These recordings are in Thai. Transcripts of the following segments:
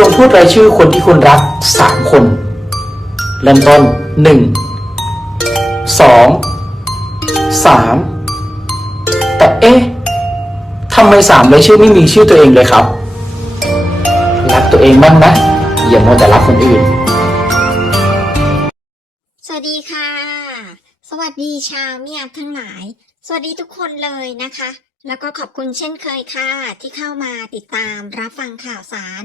จงพูดรายชื่อคนที่คุณรักสามคน เริ่มต้นหนึ่งสองสามแต่เอ๊ะทำไมสามรายชื่อไม่มีชื่อตัวเองเลยครับ รักตัวเองบ้างนะอย่ามัวแต่รักคนอื่น สวัสดีค่ะ สวัสดีชาวเมียทั้งหลาย สวัสดีทุกคนเลยนะคะ แล้วก็ขอบคุณเช่นเคยค่ะ ที่เข้ามาติดตามรับฟังข่าวสาร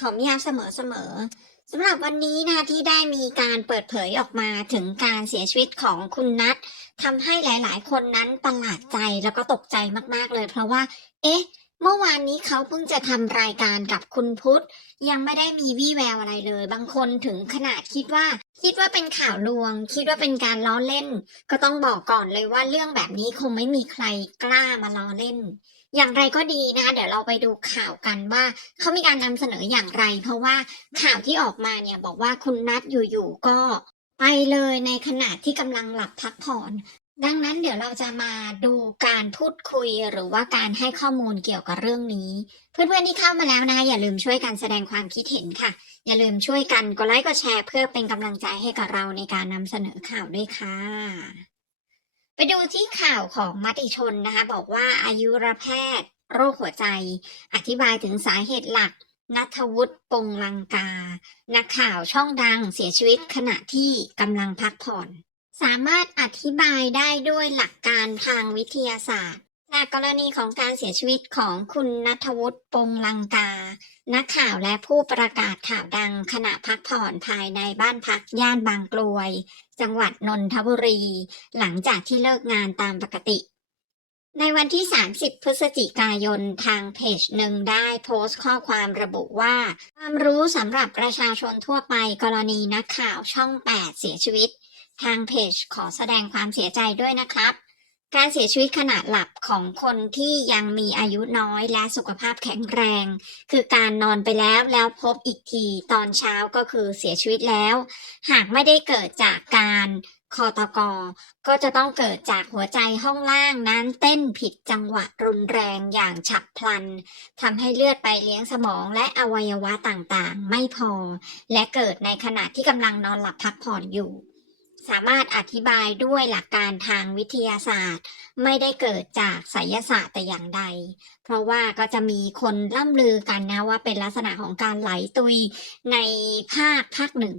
ของเมียบเสมอๆสำหรับวันนี้นะที่ได้มีการเปิดเผยออกมาถึงการเสียชีวิตของคุณนัททำให้หลาย ๆ คนนั้นประหลาดใจแล้วก็ตกใจมาก ๆ เลย เพราะว่า เอ๊ะ เมื่อวานนี้เขาเพิ่งจะทำรายการกับคุณพุทธ ยังไม่ได้มีวี่แววอะไรเลย บางคนถึงขนาดคิดว่า คิดว่าเป็นข่าวลวง คิดว่าเป็นการล้อเล่น ก็ต้องบอกก่อนเลยว่าเรื่องแบบนี้คงไม่มีใครกล้ามาล้อเล่น อย่างไรก็ดีนะคะเดี๋ยวเราไปดูข่าวกันว่าเขามีการนำเสนออย่างไร เพราะว่าข่าวที่ออกมาเนี่ยบอกว่าคุณนัทอยู่ๆก็ไปเลยในขณะที่กำลังหลับพักผ่อนดังนั้นเดี๋ยวเราจะมาดูการพูดคุยหรือว่าการให้ข้อมูลเกี่ยวกับเรื่องนี้ เพื่อนๆที่เข้ามาแล้วนะอย่าลืมช่วยกันแสดงความคิดเห็นค่ะ อย่าลืมช่วยกันกดไลค์กดแชร์เพื่อเป็นกำลังใจให้กับเราในการนำเสนอข่าวด้วยค่ะ ดูที่ข่าวของมติชนนะคะ บอกว่าอายุรแพทย์ โรคหัวใจ อธิบายถึงสาเหตุหลักนัทวุฒิปงลังกา นักข่าวช่องดังเสียชีวิตขณะที่กำลังพักผ่อน สามารถอธิบายได้ด้วยหลักการทางวิทยาศาสตร์ จากกรณีของการเสียชีวิตของคุณนัทวุฒิปงลังกา นักข่าวและผู้ประกาศข่าวดังขณะพักผ่อนภายในบ้านพักย่านบางกลวย จังหวัดนนทบุรี หลังจากที่เลิกงานตามปกติ ในวันที่ 30 พฤศจิกายนทางเพจหนึ่งได้โพสต์ข้อความระบุว่า ความรู้สำหรับประชาชนทั่วไปกรณีนักข่าวช่อง 8 เสียชีวิต ทางเพจขอแสดงความเสียใจด้วยนะครับ การเสียชีวิตขณะหลับของคนที่ยังมีอายุน้อยและสุขภาพแข็งแรง คือการนอนไปแล้วแล้วพบอีกทีตอนเช้าก็คือเสียชีวิตแล้ว หากไม่ได้เกิดจากการคอตกก็จะต้องเกิดจากหัวใจห้องล่างนั้นเต้นผิดจังหวะรุนแรงอย่างฉับพลันทำให้เลือดไปเลี้ยงสมองและอวัยวะต่างๆ ไม่พอ และเกิดในขณะที่กำลังนอนหลับพักผ่อนอยู่ สามารถอธิบายด้วยหลักการทางวิทยาศาสตร์ ไม่ได้เกิดจากไสยศาสตร์แต่อย่างใด เพราะว่าก็จะมีคนล่ำลือกันนะว่าเป็นลักษณะของการไหลตุยในภาคภาคหนึ่ง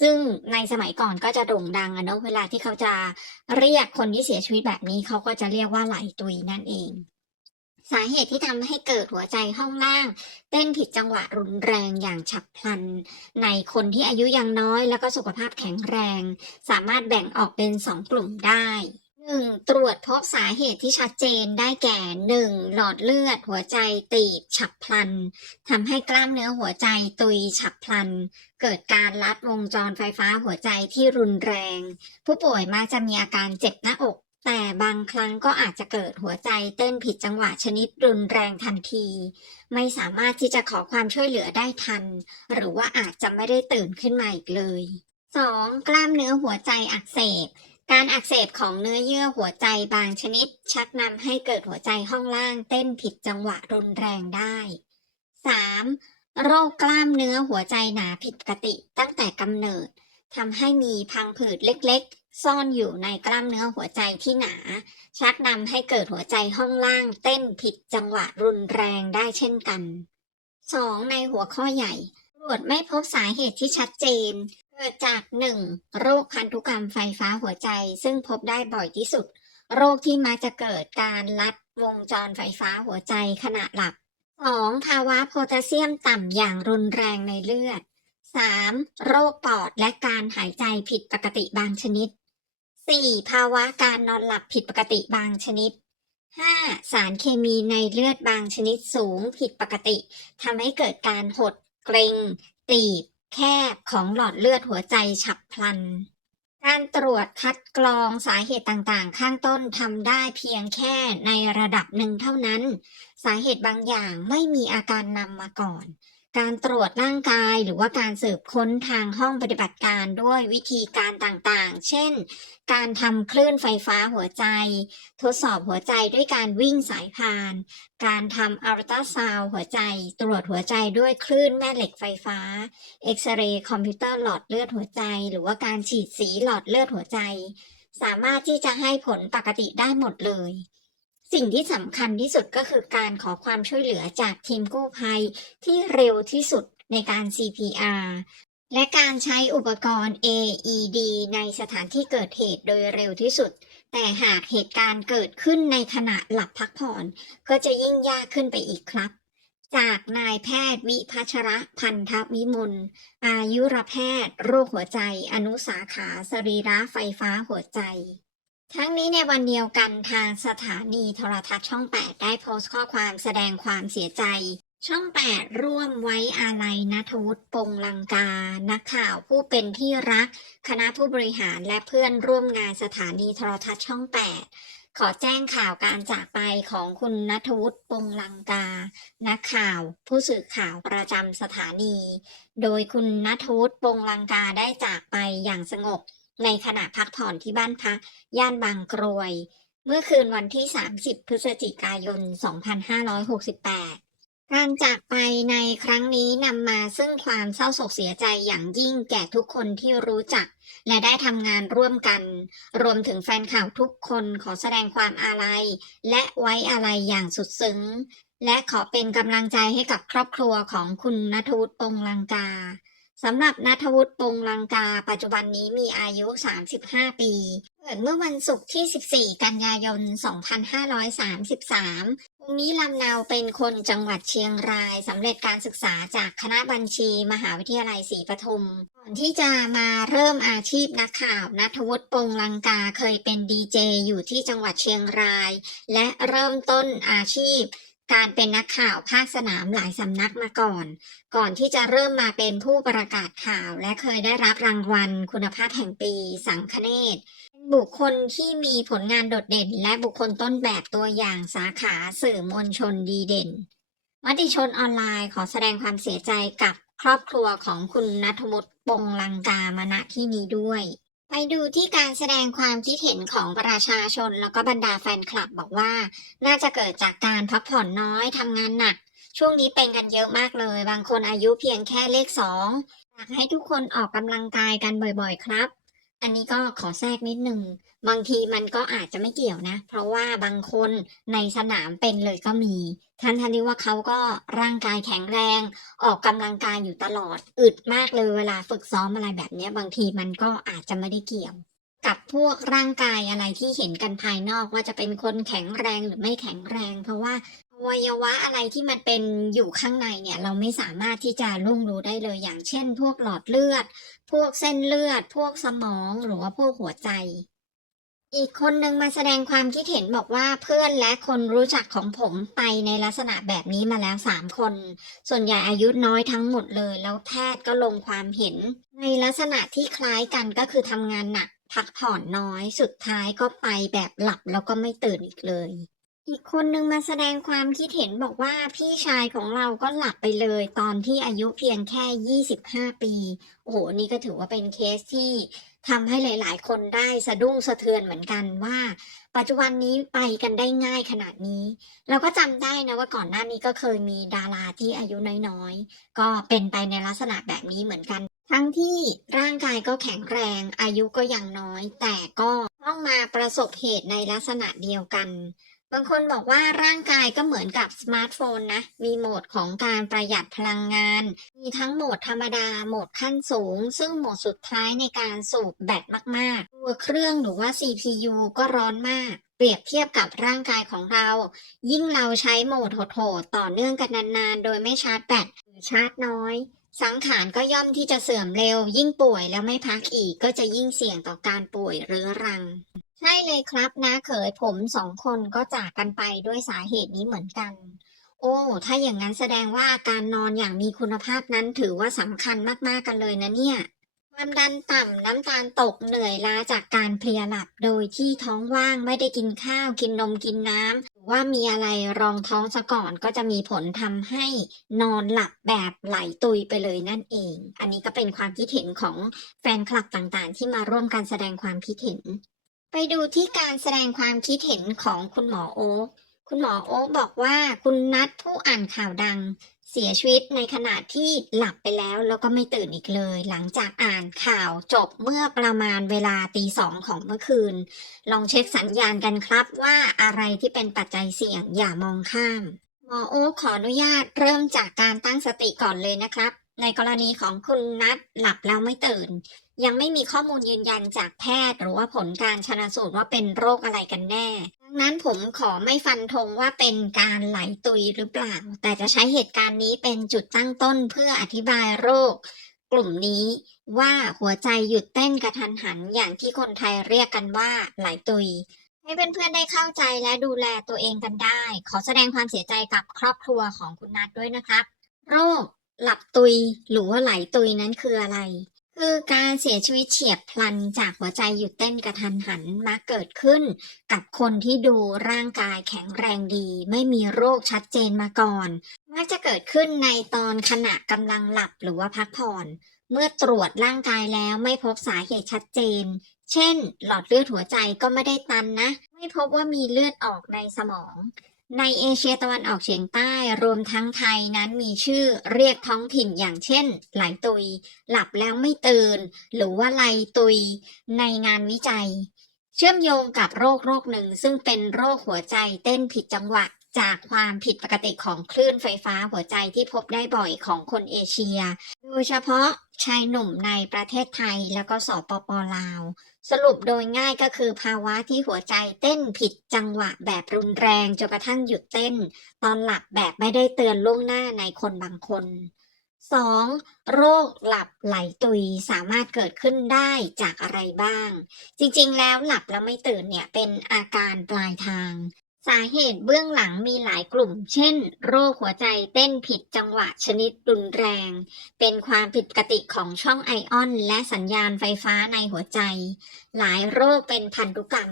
ซึ่งในสมัยก่อนก็จะโด่งดังอะเนอะเวลาที่เขาจะเรียกคนที่เสียชีวิตแบบนี้เขาก็จะเรียกว่าไหลตุยนั่นเอง สาเหตุที่ทำให้เกิดหัวใจห้องล่าง เต้นผิดจังหวะรุนแรงอย่างฉับพลัน ในคนที่อายุยังน้อยแล้วก็สุขภาพแข็งแรง สามารถแบ่งออกเป็นสองกลุ่มได้ 1. ตรวจพบสาเหตุที่ชัดเจนได้แก่ 1. หลอดเลือดหัวใจตีบฉับพลันทำให้กล้ามเนื้อหัวใจตุยฉับพลัน เกิดการลัดวงจรไฟฟ้าหัวใจที่รุนแรง ผู้ป่วยมักจะมีอาการเจ็บหน้าอก แต่บางครั้งก็อาจจะเกิดหัวใจเต้นผิดจังหวะชนิดรุนแรงทันที ไม่สามารถที่จะขอความช่วยเหลือได้ทัน หรือว่าอาจจะไม่ได้ตื่นขึ้นมาอีกเลย 2. กล้ามเนื้อหัวใจอักเสบ การอักเสบของเนื้อเยื่อหัวใจบางชนิด ชักนำให้เกิดหัวใจห้องล่างเต้นผิดจังหวะรุนแรงได้ 3. โรคกล้ามเนื้อหัวใจหนาผิดปกติตั้งแต่กำเนิดทำให้มีพังผืดเล็ก ซ่อนอยู่ในกล้ามเนื้อหัวใจที่หนา ชักนำให้เกิดหัวใจห้องล่างเต้นผิดจังหวะรุนแรงได้เช่นกัน 2. ในหัวข้อใหญ่ตรวจไม่พบสาเหตุที่ชัดเจน เกิดจาก 1. โรคพันธุกรรมไฟฟ้าหัวใจซึ่งพบได้บ่อยที่สุด โรคที่มักจะเกิดการลัดวงจรไฟฟ้าหัวใจขณะหลับ 2. ภาวะโพแทสเซียมต่ำอย่างรุนแรงในเลือด 3. โรคปอดและการหายใจผิดปกติบางชนิด 4. ภาวะการนอนหลับผิดปกติบางชนิด 5. สารเคมีในเลือดบางชนิดสูงผิดปกติทำให้เกิดการหดเกร็ง ตีบ แคบของหลอดเลือดหัวใจฉับพลัน การตรวจคัดกรองสาเหตุต่างๆ ข้างต้นทำได้เพียงแค่ในระดับหนึ่งเท่านั้น สาเหตุบางอย่างไม่มีอาการนำมาก่อน การตรวจร่างกายหรือว่าการสืบค้นทางห้องปฏิบัติการด้วยวิธีการต่างๆ เช่น การทำคลื่นไฟฟ้าหัวใจ ทดสอบหัวใจด้วยการวิ่งสายพาน การทำอัลตราซาวหัวใจ ตรวจหัวใจด้วยคลื่นแม่เหล็กไฟฟ้า เอ็กซเรย์คอมพิวเตอร์หลอดเลือดหัวใจ หรือว่าการฉีดสีหลอดเลือดหัวใจ สามารถที่จะให้ผลปกติได้หมดเลย สิ่งที่สำคัญที่สุดก็คือการขอความช่วยเหลือจากทีมกู้ภัยที่เร็วที่สุดในการ CPR และการใช้อุปกรณ์ AED ในสถานที่เกิดเหตุโดยเร็วที่สุด แต่หากเหตุการณ์เกิดขึ้นในขณะหลับพักผ่อน ก็จะยิ่งยากขึ้นไปอีกครับ จากนายแพทย์วิพัชระพันธวิมลอายุรแพทย์ โรคหัวใจ อนุสาขาสรีระไฟฟ้าหัวใจ ทั้งนี้ในวันเดียวกันทางสถานีโทรทัศน์ช่อง 8 ได้โพสต์ข้อความแสดงความเสียใจ ช่อง 8 ร่วมไว้อาลัยนัทวุฒิปงลังกา นักข่าวผู้เป็นที่รัก คณะผู้บริหารและเพื่อนร่วมงานสถานีโทรทัศน์ช่อง 8 ขอแจ้งข่าวการจากไปของคุณนัทวุฒิปงลังกา นักข่าว ผู้สื่อข่าวประจำสถานี โดยคุณนัทวุฒิปงลังกาได้จากไปอย่างสงบ ในขณะพักผ่อนที่บ้านพัก ย่านบางกรวย เมื่อคืนวันที่ 30 พฤศจิกายน 2568 การจากไปในครั้งนี้นำมาซึ่งความเศร้าโศกเสียใจอย่างยิ่งแก่ทุกคนที่รู้จัก และได้ทำงานร่วมกัน รวมถึงแฟนข่าวทุกคนขอแสดงความอาลัย และไว้อาลัยอย่างสุดซึ้ง และขอเป็นกำลังใจให้กับครอบครัวของคุณนทวุฒิปงลังกา สำหรับนัทวุฒิปงลังกา ปัจจุบันนี้มีอายุ 35 ปี เกิดเมื่อวันศุกร์ที่ 14 กันยายน 2533ภูมิลำเนาเป็นคนจังหวัดเชียงรายสำเร็จการศึกษาจากคณะบัญชี มหาวิทยาลัยศรีปทุม ก่อนที่จะมาเริ่มอาชีพนักข่าวนัทวุฒิปงลังกาเคยเป็นดีเจอยู่ที่จังหวัดเชียงราย และเริ่มต้นอาชีพ การเป็นนักข่าวภาคสนามหลายสำนักมาก่อน ก่อนที่จะเริ่มมาเป็นผู้ประกาศข่าวและเคยได้รับรางวัลคุณภาพแห่งปีสังคเนศเป็นบุคคลที่มีผลงานโดดเด่น และบุคคลต้นแบบตัวอย่างสาขาสื่อมวลชนดีเด่น มติชนออนไลน์ขอแสดงความเสียใจกับครอบครัวของคุณนัทวุฒิปงลังกามาณที่นี้ด้วย ไปดูที่การแสดงความคิดเห็นของประชาชนแล้วก็บรรดาแฟนคลับบอกว่า น่าจะเกิดจากการพักผ่อนน้อยทำงานหนัก ช่วงนี้เป็นกันเยอะมากเลย บางคนอายุเพียงแค่เลขสองอยากให้ทุกคนออกกำลังกายกันบ่อยๆ ครับ อันนี้ก็ขอแทรกนิดนึง บางทีมันก็อาจจะไม่เกี่ยวนะ เพราะว่าบางคนในสนามเป็นเลยก็มี ท่านทันที่ว่าเขาก็ร่างกายแข็งแรง ออกกำลังกายอยู่ตลอด อึดมากเลยเวลาฝึกซ้อมอะไรแบบนี้บางทีมันก็อาจจะไม่ได้เกี่ยว กับพวกร่างกายอะไรที่เห็นกันภายนอกว่าจะเป็นคนแข็งแรงหรือไม่แข็งแรง เพราะว่าวัยวะอะไรที่มันเป็นอยู่ข้างในเนี่ยเราไม่สามารถที่จะล่วงรู้ได้เลยอย่างเช่น พวกหลอดเลือด พวกเส้นเลือด พวกสมองหรือว่าพวกหัวใจ อีกคนหนึ่งมาแสดงความคิดเห็นบอกว่าเพื่อนและคนรู้จักของผมไปในลักษณะแบบนี้มาแล้วสามคน ส่วนใหญ่อายุน้อยทั้งหมดเลย แล้วแพทย์ก็ลงความเห็น ในลักษณะที่คล้ายกันก็คือทำงานหนักพักผ่อนน้อยสุดท้ายก็ไปแบบหลับแล้วก็ไม่ตื่นอีกเลย อีกคนนึงมาแสดงความคิดเห็นบอกว่าพี่ชายของเราก็หลับไปเลยตอนที่อายุเพียงแค่ 25 ปี โอ้โห นี่ก็ถือว่าเป็นเคสที่ทำให้หลาย ๆ คนได้สะดุ้งสะเทือนเหมือนกันว่า ปัจจุบันนี้ไปกันได้ง่ายขนาดนี้ เราก็จำได้นะว่าก่อนหน้านี้ก็เคยมีดาราที่อายุน้อยๆ ก็เป็นไปในลักษณะแบบนี้เหมือนกัน ทั้งที่ร่างกายก็แข็งแรง อายุก็ยังน้อย แต่ก็ต้องมาประสบเหตุในลักษณะเดียวกัน บางคนบอกว่าร่างกายก็เหมือนกับสมาร์ทโฟนนะ มีโหมดของการประหยัดพลังงาน มีทั้งโหมดธรรมดา โหมดขั้นสูง ซึ่งโหมดสุดท้ายในการสูบแบตมากๆ ตัวเครื่องหรือว่า CPU ก็ร้อนมาก เปรียบเทียบกับร่างกายของเรา ยิ่งเราใช้โหมดโหดๆต่อเนื่องกันนานๆ โดยไม่ชาร์จแบตหรือชาร์จน้อย สังขารก็ย่อมที่จะเสื่อมเร็ว ยิ่งป่วยแล้วไม่พักอีกก็จะยิ่งเสี่ยงต่อการป่วยเรื้อรัง ใช่เลยครับนะเขยผมสองคนก็จากกันไปด้วยสาเหตุนี้เหมือนกัน โอ้ ถ้าอย่างนั้นแสดงว่าการนอนอย่างมีคุณภาพนั้นถือว่าสำคัญมากๆกันเลยนะเนี่ยความดันต่ำน้ำตาลตกเหนื่อยล้าจากการเพลียหลับ โดยที่ท้องว่างไม่ได้กินข้าวกินนมกินน้ำหรือว่ามีอะไรรองท้องซะก่อนก็จะมีผลทำให้นอนหลับแบบไหลตุยไปเลยนั่นเอง อันนี้ก็เป็นความคิดเห็นของแฟนคลับต่างๆ ที่มาร่วมกันแสดงความคิดเห็น ไปดูที่การแสดงความคิดเห็นของคุณหมอโอ๊คคุณหมอโอ๊คบอกว่าคุณนัทผู้อ่านข่าวดัง เสียชีวิตในขณะที่หลับไปแล้วแล้วก็ไม่ตื่นอีกเลย หลังจากอ่านข่าวจบเมื่อประมาณเวลาตีสองของเมื่อคืน ลองเช็คสัญญาณกันครับว่าอะไรที่เป็นปัจจัยเสี่ยงอย่ามองข้าม หมอโอ๊คขออนุญาตเริ่มจากการตั้งสติก่อนเลยนะครับ ในกรณีของคุณนัทหลับแล้วไม่ตื่น ยังไม่มีข้อมูลยืนยันจากแพทย์ หรือว่าผลการชนะสูตรว่าเป็นโรคอะไรกันแน่ดังนั้นผมขอไม่ฟันธงว่าเป็นการไหลตุยหรือเปล่า แต่จะใช้เหตุการณ์นี้เป็นจุดตั้งต้นเพื่ออธิบายโรค กลุ่มนี้ว่าหัวใจหยุดเต้นกระทันหันอย่างที่คนไทยเรียกกันว่าไหลตุยให้เพื่อนๆได้เข้าใจและดูแลตัวเองกันได้ ขอแสดงความเสียใจกับครอบครัวของคุณนัทด้วยนะครับ โรค หลับตุยหรือว่าไหลตุยนั้นคืออะไร คือการเสียชีวิตเฉียบพลันจากหัวใจหยุดเต้นกระทันหันมักเกิดขึ้น กับคนที่ดูร่างกายแข็งแรงดี ไม่มีโรคชัดเจนมาก่อนมักจะเกิดขึ้นในตอนขณะกำลังหลับหรือว่าพักผ่อน เมื่อตรวจร่างกายแล้วไม่พบสาเหตุชัดเจน เช่น หลอดเลือดหัวใจก็ไม่ได้ตันนะ ไม่พบว่ามีเลือดออกในสมอง ในเอเชียตะวันออกเฉียงใต้รวมทั้งไทยนั้นมีชื่อเรียกท้องถิ่นอย่างเช่น ไหลตุย หลับแล้วไม่ตื่น หรือว่าไหลตุย ในงานวิจัย เชื่อมโยงกับโรคโรคหนึ่งซึ่งเป็นโรคหัวใจเต้นผิดจังหวะ จากความผิดปกติของคลื่นไฟฟ้าหัวใจที่พบได้บ่อยของคนเอเชีย โดยเฉพาะชายหนุ่มในประเทศไทยแล้วก็สปปลาว สรุปโดยง่ายก็คือภาวะที่หัวใจเต้นผิดจังหวะแบบรุนแรงจนกระทั่งหยุดเต้น ตอนหลับแบบไม่ได้เตือนล่วงหน้าในคนบางคน 2. โรคหลับไหลตุยสามารถเกิดขึ้นได้จากอะไรบ้าง จริงๆ แล้วหลับแล้วไม่ตื่นเนี่ยเป็นอาการปลายทาง สาเหตุเบื้องหลังมีหลายกลุ่ม เช่น โรคหัวใจเต้นผิดจังหวะชนิดรุนแรง เป็นความผิดปกติของช่องไอออน และสัญญาณไฟฟ้าในหัวใจ หลายโรคเป็นพันธุกรรม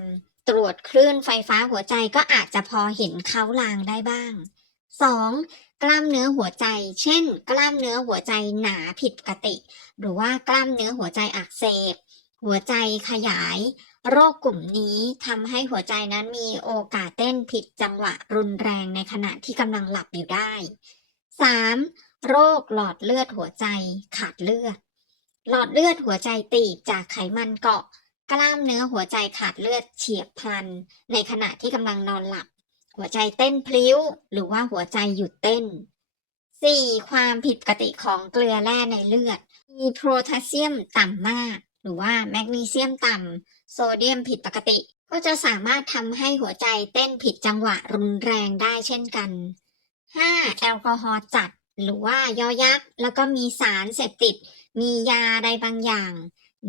ตรวจคลื่นไฟฟ้าหัวใจก็อาจจะพอเห็นเขาลางได้บ้าง 2. กล้ามเนื้อหัวใจ เช่น กล้ามเนื้อหัวใจหนาผิดปกติ หรือว่ากล้ามเนื้อหัวใจอักเสบ หัวใจขยาย โรคกลุ่มนี้ทำให้หัวใจนั้นมีโอกาสเต้นผิดจังหวะรุนแรงในขณะที่กำลังหลับอยู่ได้ 3. โรคหลอดเลือดหัวใจขาดเลือด หลอดเลือดหัวใจตีบจากไขมันเกาะ กล้ามเนื้อหัวใจขาดเลือดเฉียบพลัน ในขณะที่กำลังนอนหลับ หัวใจเต้นพลิ้ว หรือว่าหัวใจหยุดเต้น 4. ความผิดปกติของเกลือแร่ในเลือด มีโพแทสเซียมต่ำมาก หรือว่าแมกนีเซียมต่ำ โซเดียมผิดปกติ ก็จะสามารถทำให้หัวใจเต้นผิดจังหวะรุนแรงได้เช่นกัน 5. แอลกอฮอล์จัด หรือว่ายอยักษ์ แล้วก็มีสารเสพติด มียาใดบางอย่าง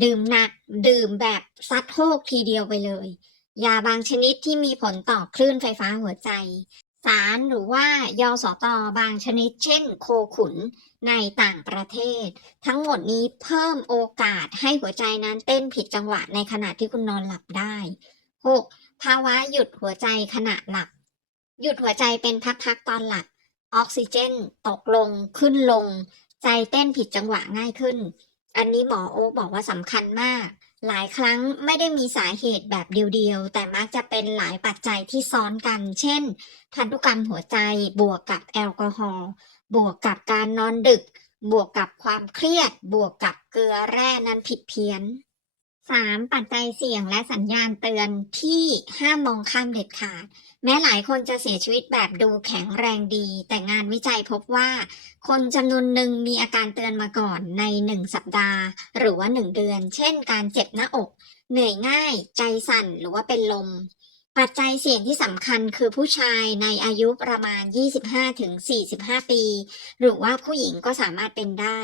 ดื่มหนัก ดื่มแบบซัดโฮกทีเดียวไปเลย ยาบางชนิดที่มีผลต่อคลื่นไฟฟ้าหัวใจ สารหรือว่ายสตบางชนิด เช่น โคขุนในต่างประเทศ ทั้งหมดนี้เพิ่มโอกาสให้หัวใจนั้นเต้นผิดจังหวะในขณะที่คุณนอนหลับได้ 6. ภาวะหยุดหัวใจขณะหลับ หยุดหัวใจเป็นพักๆตอนหลับ ออกซิเจน ตกลงขึ้นลง ใจเต้นผิดจังหวะง่ายขึ้น อันนี้หมอโอ๊บอกว่าสำคัญมาก หลายครั้งไม่ได้มีสาเหตุแบบเดียวๆ แต่มักจะเป็นหลายปัจจัยที่ซ้อนกัน เช่น พันธุกรรมหัวใจ บวกกับแอลกอฮอล์ บวกกับการนอนดึก บวกกับความเครียด บวกกับเกลือแร่นั้นผิดเพี้ยน 3. ปัจจัยเสี่ยงและสัญญาณเตือนที่ห้ามมองข้ามเด็ดขาด แม้หลายคนจะเสียชีวิตแบบดูแข็งแรงดี แต่งานวิจัยพบว่า คนจำนวนหนึ่งมีอาการเตือนมาก่อนใน 1 สัปดาห์ หรือว่า 1 เดือน เช่น การเจ็บหน้าอก เหนื่อยง่าย ใจสั่นหรือว่าเป็นลม ปัจจัยเสี่ยงที่สำคัญคือผู้ชายในอายุประมาณ 25-45 ปี หรือว่าผู้หญิงก็สามารถเป็นได้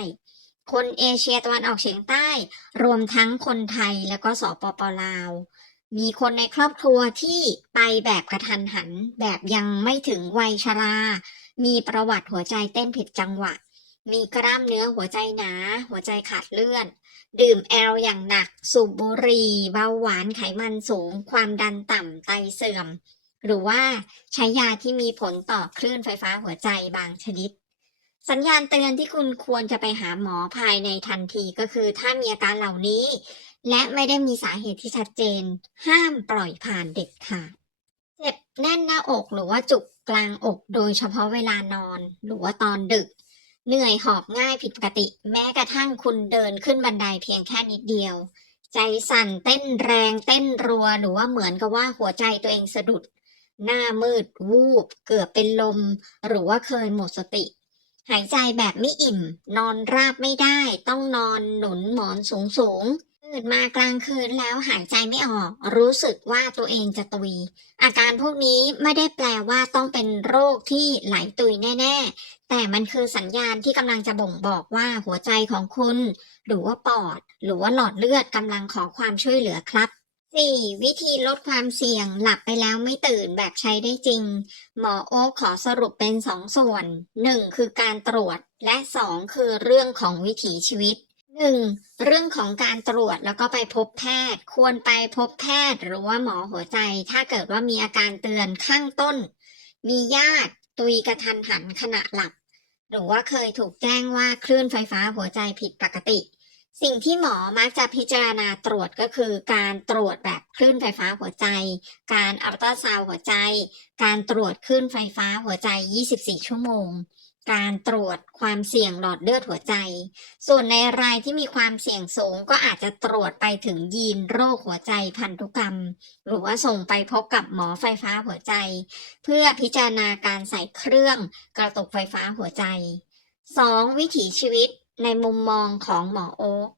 คนเอเชียตะวันออกเฉียงใต้ รวมทั้งคนไทยแล้วก็สปปลาว มีคนในครอบครัวที่ไปแบบกระทันหัน แบบยังไม่ถึงวัยชรา มีประวัติหัวใจเต้นผิดจังหวะ มีกล้ามเนื้อหัวใจหนา หัวใจขาดเลือดดื่มแอลอย่างหนัก สูบบุหรี่ เบาหวานไขมันสูง ความดันต่ำไตเสื่อม หรือว่าใช้ยาที่มีผลต่อคลื่นไฟฟ้าหัวใจบางชนิด สัญญาณเตือนที่คุณควรจะไปหาหมอภายในทันทีก็คือ ถ้ามีอาการเหล่านี้ และไม่ได้มีสาเหตุที่ชัดเจน ห้ามปล่อยผ่านเด็ดขาดเจ็บแน่นหน้าอกหรือว่าจุกกลางอกโดยเฉพาะเวลานอน หรือว่าตอนดึก เหนื่อยหอบง่ายผิดปกติ แม้กระทั่งคุณเดินขึ้นบันไดเพียงแค่นิดเดียว ใจสั่นเต้นแรงเต้นรัวหรือว่าเหมือนกับว่าหัวใจตัวเองสะดุด หน้ามืดวูบ เกือบเป็นลม หรือว่าเคยหมดสติ หายใจแบบไม่อิ่ม นอนราบไม่ได้ ต้องนอนหนุนหมอนสูงสูงๆตื่นมากลางคืนแล้วหายใจไม่ออก รู้สึกว่าตัวเองจะตุย อาการพวกนี้ไม่ได้แปลว่าต้องเป็นโรคที่ไหลตุยแน่ ๆ แต่มันคือสัญญาณที่กำลังจะบ่งบอกว่าหัวใจของคุณ หรือว่าปอด หรือว่าหลอดเลือดกำลังขอความช่วยเหลือครับ 4. วิธีลดความเสี่ยงหลับไปแล้วไม่ตื่นแบบใช้ได้จริง หมอโอ๊คขอสรุปเป็น2ส่วน 1. คือการตรวจและ2คือเรื่องของวิถีชีวิต 1. เรื่องของการตรวจแล้วก็ไปพบแพทย์ ควรไปพบแพทย์หรือว่าหมอหัวใจ ถ้าเกิดว่ามีอาการเตือนข้างต้น มีญาติตุยกระทันหันขณะหลับ หรือว่าเคยถูกแจ้งว่าคลื่นไฟฟ้าหัวใจผิดปกติ สิ่งที่หมอมักจะพิจารณาตรวจก็คือการตรวจแบบคลื่นไฟฟ้าหัวใจ การอัลตราซาวด์หัวใจ การตรวจคลื่นไฟฟ้าหัวใจ 24 ชั่วโมง การตรวจความเสี่ยงหลอดเลือดหัวใจ ส่วนในรายที่มีความเสี่ยงสูงก็อาจจะตรวจไปถึงยีนโรคหัวใจพันธุกรรม หรือว่าส่งไปพบกับหมอไฟฟ้าหัวใจ เพื่อพิจารณาการใส่เครื่องกระตุกไฟฟ้าหัวใจ 2. วิถีชีวิต ในมุมมองของหมอโอ๊ค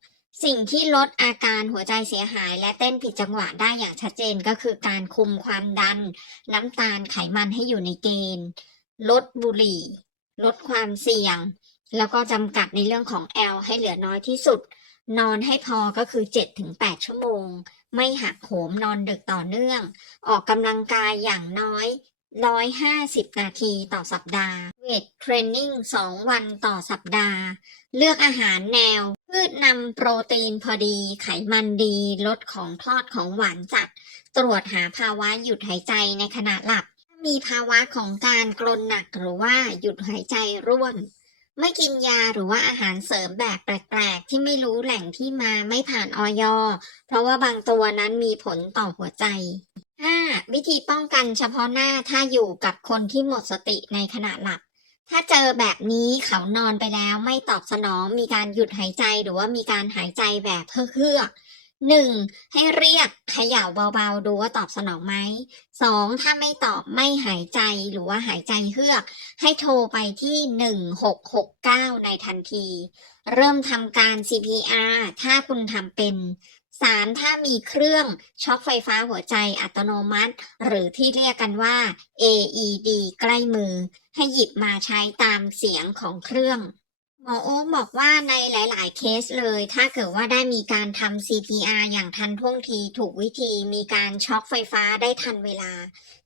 สิ่งที่ลดอาการหัวใจเสียหายและเต้นผิดจังหวะได้อย่างชัดเจนก็คือการคุมความดัน น้ำตาลไขมันให้อยู่ในเกณฑ์ ลดบุหรี่ ลดความเสี่ยง แล้วก็จำกัดในเรื่องของแอลให้เหลือน้อยที่สุด นอนให้พอก็คือ 7-8 ชั่วโมง ไม่หักโหมนอนดึกต่อเนื่อง ออกกำลังกายอย่างน้อย 150 นาทีต่อสัปดาห์ เวทเทรนนิ่ง 2 วันต่อสัปดาห์ เลือกอาหารแนว พืชนำโปรตีนพอดี ไขมันดี ลดของทอดของหวานจัด ตรวจหาภาวะหยุดหายใจในขณะหลับ มีภาวะของการกรนหนักหรือว่าหยุดหายใจร่วม ไม่กินยาหรือว่าอาหารเสริมแบบแปลกๆ ที่ไม่รู้แหล่งที่มาไม่ผ่านออยเพราะว่าบางตัวนั้นมีผลต่อหัวใจ 5. วิธีป้องกันเฉพาะหน้าถ้าอยู่กับคนที่หมดสติในขณะหลับ ถ้าเจอแบบนี้เขานอนไปแล้วไม่ตอบสนองมีการหยุดหายใจหรือว่ามีการหายใจแบบเฮือกหนึ่งให้เรียกเขย่าเบาๆ ดูว่าตอบสนองไหมสองถ้าไม่ตอบไม่หายใจหรือว่าหายใจเฮือก ให้โทรไปที่1669ในทันที เริ่มทำการ CPR ถ้าคุณทำเป็น สามถ้ามีเครื่องช็อคไฟฟ้าหัวใจอัตโนมัติ หรือที่เรียกกันว่า AED ใกล้มือ ให้หยิบมาใช้ตามเสียงของเครื่อง หมอโอ๊บอกว่าในหลาย ๆ เคสเลย ถ้าเกิดว่าได้มีการทำ CPR อย่างทันท่วงทีถูกวิธีมีการช็อคไฟฟ้าได้ทันเวลา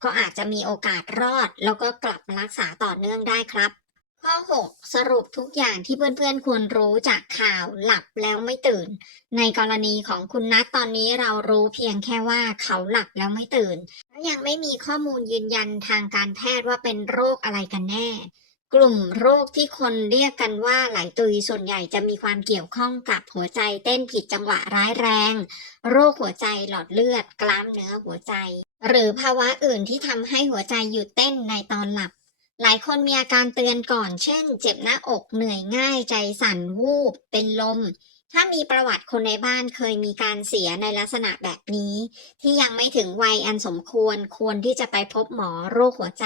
ก็อาจจะมีโอกาสรอด แล้วก็กลับมารักษาต่อเนื่องได้ครับ ข้อ 6 สรุปทุกอย่างที่เพื่อนๆควรรู้จากข่าวหลับแล้วไม่ตื่น ในกรณีของคุณนัทตอนนี้เรารู้เพียงแค่ว่าเขาหลับแล้วไม่ตื่นและยังไม่มีข้อมูลยืนยันทางการแพทย์ว่าเป็นโรคอะไรกันแน่ กลุ่มโรคที่คนเรียกกันว่าไหลตุยส่วนใหญ่จะมีความเกี่ยวข้องกับหัวใจเต้นผิดจังหวะร้ายแรง โรคหัวใจหลอดเลือดกล้ามเนื้อหัวใจ หรือภาวะอื่นที่ทำให้หัวใจหยุดเต้นในตอนหลับ หลายคนมีอาการเตือนก่อน เช่น เจ็บหน้าอก เหนื่อยง่าย ใจสั่น วูบ เป็นลม ถ้ามีประวัติคนในบ้านเคยมีการเสียในลักษณะแบบนี้ ที่ยังไม่ถึงวัยอันสมควร ควรที่จะไปพบหมอโรคหัวใจ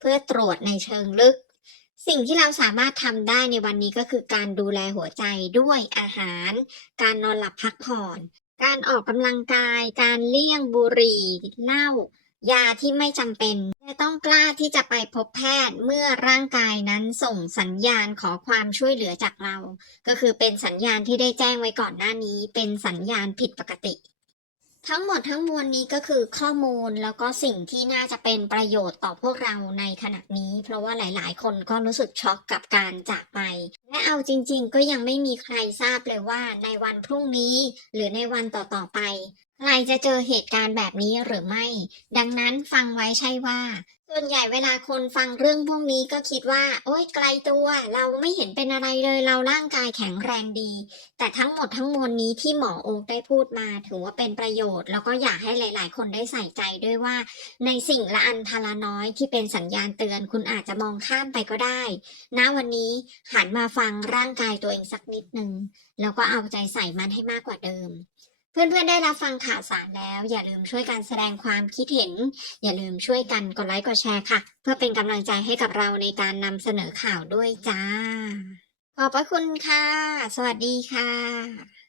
เพื่อตรวจในเชิงลึก สิ่งที่เราสามารถทำได้ในวันนี้ก็คือการดูแลหัวใจด้วยอาหาร การนอนหลับพักผ่อน การออกกำลังกาย การเลี่ยงบุหรี่เหล้า ยาที่ไม่จำเป็นและต้องกล้าที่จะไปพบแพทย์เมื่อร่างกายนั้นส่งสัญญาณขอความช่วยเหลือจากเรา ก็คือเป็นสัญญาณที่ได้แจ้งไว้ก่อนหน้านี้ เป็นสัญญาณผิดปกติ ทั้งหมดทั้งมวลนี้ก็คือข้อมูลแล้วก็สิ่งที่น่าจะเป็นประโยชน์ต่อพวกเราในขณะนี้ เพราะว่าหลายๆ คนก็รู้สึกช็อกกับการจากไป และเอาจริง ๆ ก็ยังไม่มีใครทราบเลยว่าในวันพรุ่งนี้ หรือในวันต่อๆไป ใครจะเจอเหตุการณ์แบบนี้หรือไม่ ดังนั้นฟังไว้ใช่ว่า ส่วนใหญ่เวลาคนฟังเรื่องพวกนี้ก็คิดว่า โอ๊ยไกลตัว เราไม่เห็นเป็นอะไรเลยเราร่างกายแข็งแรงดี แต่ทั้งหมดทั้งมวลนี้ที่หมอโอ๊กได้พูดมาถือว่าเป็นประโยชน์ แล้วก็อยากให้หลาย ๆ คนได้ใส่ใจด้วยว่า ในสิ่งละอันพละน้อยที่เป็นสัญญาณเตือนคุณอาจจะมองข้ามไปก็ได้ณวันนี้หันมาฟังร่างกายตัวเองสักนิดนึงแล้วก็เอาใจใส่มันให้มากกว่าเดิม เพื่อนๆได้รับฟังข่าวสารแล้ว อย่าลืมช่วยกันแสดงความคิดเห็น อย่าลืมช่วยกันกดไลค์กดแชร์ค่ะ เพื่อเป็นกำลังใจให้กับเราในการนำเสนอข่าวด้วยจ้า ขอบพระคุณค่ะ สวัสดีค่ะ